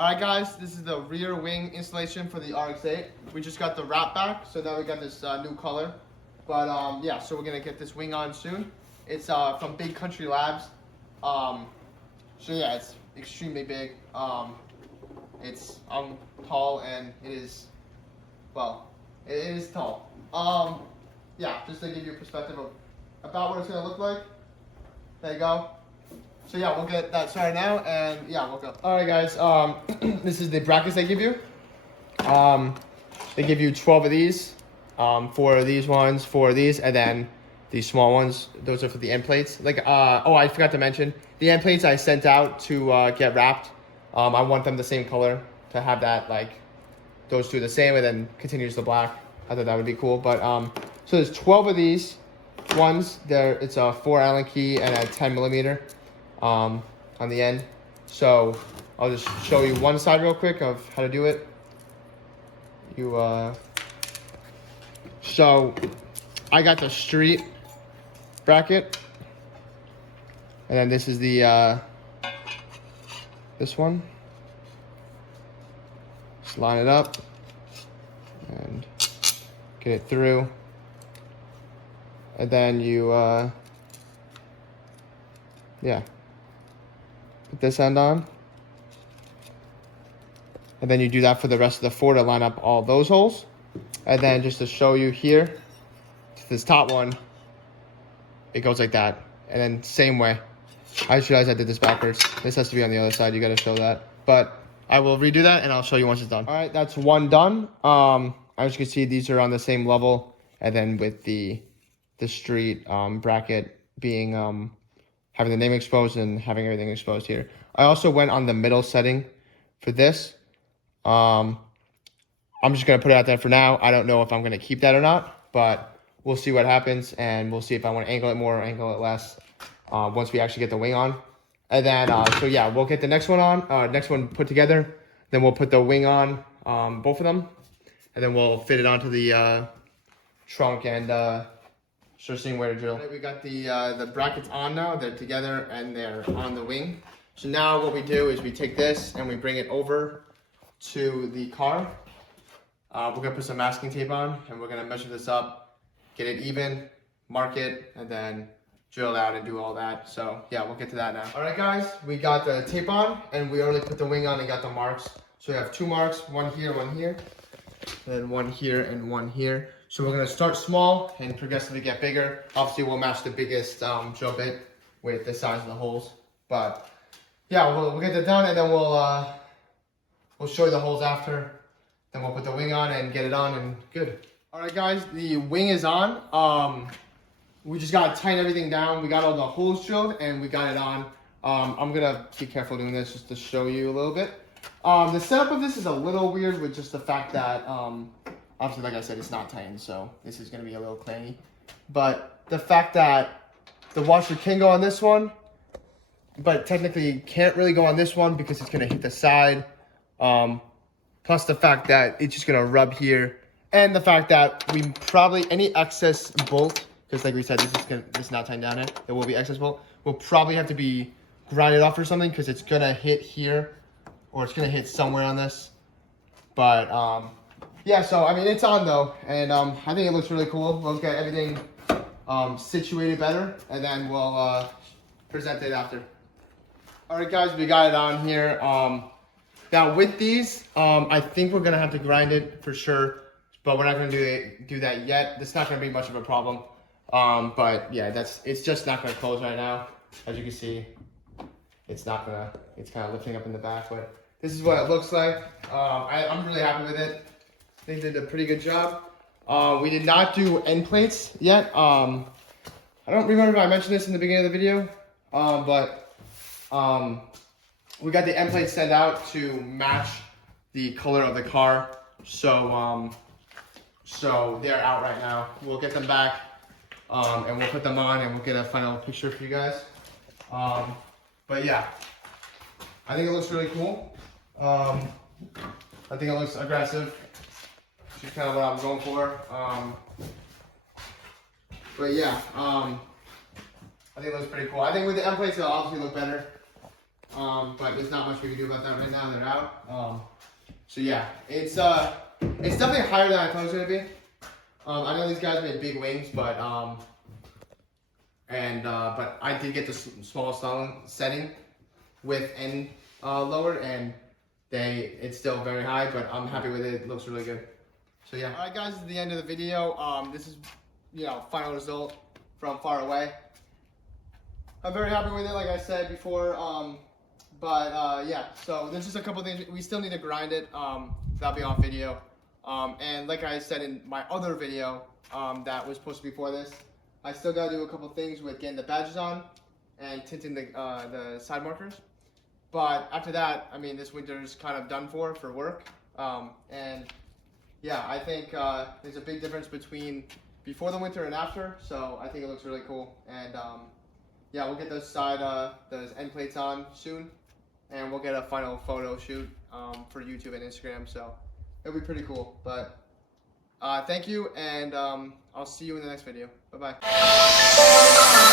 Alright guys, this is the rear wing installation for the RX8. We just got the wrap back, so now we got this new color. But yeah, so we're gonna get this wing on soon. It's from Big Country Labs. So yeah, it's extremely big. I'm tall and it is, well, it is tall. Yeah, just to give you a perspective of about what it's gonna look like. There you go. So yeah, we'll get that started now, and yeah, we'll go. All right, guys. This is the brackets they give you. They give you 12 of these. 4 of these ones, 4 of these, and then these small ones. Those are for the end plates. Like, oh, I forgot to mention the end plates I sent out to get wrapped. I want them the same color to have that, like, those two the same, and then continues the black. I thought that would be cool. But so there's 12 of these ones. It's a 4 Allen key and a 10 millimeter. On the end. So I'll just show you one side real quick of how to do it. So I got the street bracket, and then this is the this one. Just line it up and get it through, and then you yeah, put this end on, and then you do that for the rest of the 4 to line up all those holes. And then just to show you here, this top one, it goes like that, and then same way. I just realized I did this backwards. This has to be on the other side. You got to show that, but I will redo that and I'll show you once it's done. All right, that's one done. As you can see, these are on the same level, and then with the street bracket being having the name exposed and having everything exposed here. I also went on the middle setting for this. I'm just going to put it out there for now. I don't know if I'm going to keep that or not, but we'll see what happens, and we'll see if I want to angle it more or angle it less once we actually get the wing on. And then, so yeah, we'll get the next one on, next one put together. Then we'll put the wing on, both of them, and then we'll fit it onto the trunk and start seeing where to drill. Right, we got the brackets on now. They're together and they're on the wing. So now what we do is we take this and we bring it over to the car. We're gonna put some masking tape on, and we're gonna measure this up, get it even, mark it, and then drill it out and do all that. So yeah, we'll get to that now. All right, guys, we got the tape on, and we already put the wing on and got the marks. So we have 2 marks, one here, and then one here and one here. So we're gonna start small and progressively get bigger. Obviously, we'll match the biggest drill bit with the size of the holes. But yeah, we'll get that done, and then we'll show you the holes after. Then we'll put the wing on and get it on, and good. All right, guys, the wing is on. We just gotta tighten everything down. We got all the holes drilled and we got it on. I'm gonna be careful doing this just to show you a little bit. The setup of this is a little weird with just the fact that obviously, like I said, it's not tightened, so this is gonna be a little clangy. But the fact that the washer can go on this one, but technically can't really go on this one because it's gonna hit the side. Plus the fact that it's just gonna rub here, and the fact that we probably, any excess bolt, because like we said, this is not tightened down yet, there will be excess bolt, we'll probably have to be grinded off or something, because it's gonna hit here, or it's gonna hit somewhere on this. But yeah, so I mean, it's on though, and I think it looks really cool. We'll get everything situated better, and then we'll present it after. All right, guys, we got it on here. Now with these, I think we're gonna have to grind it for sure, but we're not gonna do that yet. It's not gonna be much of a problem. But yeah, it's just not gonna close right now. As you can see, it's kind of lifting up in the back, but this is what it looks like. I'm really happy with it. I think they did a pretty good job. We did not do end plates yet. I don't remember if I mentioned this in the beginning of the video, but we got the end plates sent out to match the color of the car. So they're out right now. We'll get them back, and we'll put them on, and we'll get a final picture for you guys. But yeah, I think it looks really cool. I think it looks aggressive. Which is kind of what I'm going for. But yeah, I think it looks pretty cool. I think with the end plates, it'll obviously look better. but there's not much we can do about that right now. They're out. So yeah, it's definitely higher than I thought it was gonna be. I know these guys made big wings, but I did get the small setting with end lowered, and it's still very high, but I'm happy with it. It looks really good. So yeah. All right, guys, this is the end of the video. This is, final result from far away. I'm very happy with it, like I said before. Yeah, so there's just a couple things. We still need to grind it. That'll be on video. And like I said in my other video that was posted before this, I still gotta do a couple things with getting the badges on and tinting the side markers. But after that, I mean, this winter's kind of done for work. And yeah, I think there's a big difference between before the winter and after. So I think it looks really cool. And yeah, we'll get those end plates on soon, and we'll get a final photo shoot for YouTube and Instagram. So it'll be pretty cool. But thank you, and I'll see you in the next video. Bye bye.